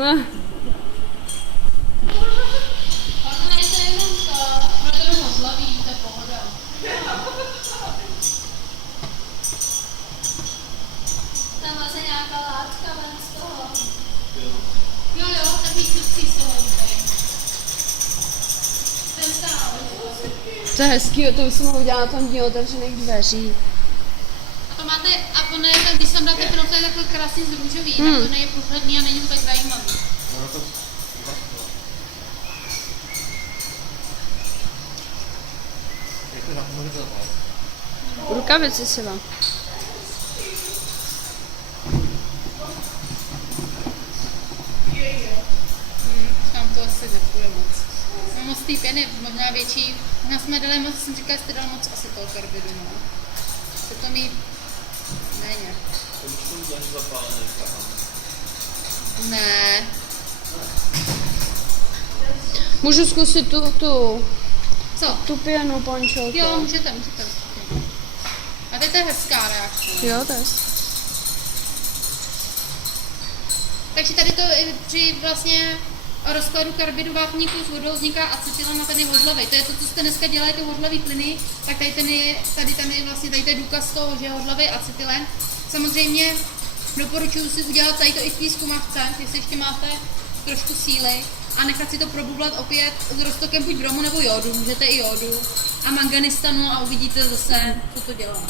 Ne. Ale je to jenom to, pro to jenom zlaví, to je pohoda. Tam vlastně nějaká látka ven z toho. Jo, takový cukcí jsou. Ten stál. To je hezký, to už jsem ho udělala na tom dní otevřených dveří. A to máte, a ono je tak, když tam dáte filtr, je takhle krásně z růžový, tak to není průhledný a není to tak zajímavý. No to jak to zapomeňte Rukavici si vám. Tam to asi nepůjde moc. Mám moc té pěny, možná větší. Možná jsme dali moc, jsem říkala, jste dali moc asi toho karbidu, no. Chce to mít méně. to už jsem to zapálený kahám. Ne. Můžu zkusit Co? tu pěnu, Pančo. Jo, můžete. A to je hezká reakce. Jo, to je. Takže tady to při vlastně rozkladu karbidu vápníku s vodou vzniká acetylen a tady hodlavej. To je to, co jste dneska dělali, ty hodlavý plyny, tak tady je vlastně tady to je důkaz toho, že je hodlavý acetylen. Samozřejmě doporučuji si udělat tady to i v té zkumavce, jestli ještě máte trošku síly a nechat si to probublat opět s roztokem buď bromu nebo jodu, můžete i jodu a manganistanu a uvidíte zase, co to dělá.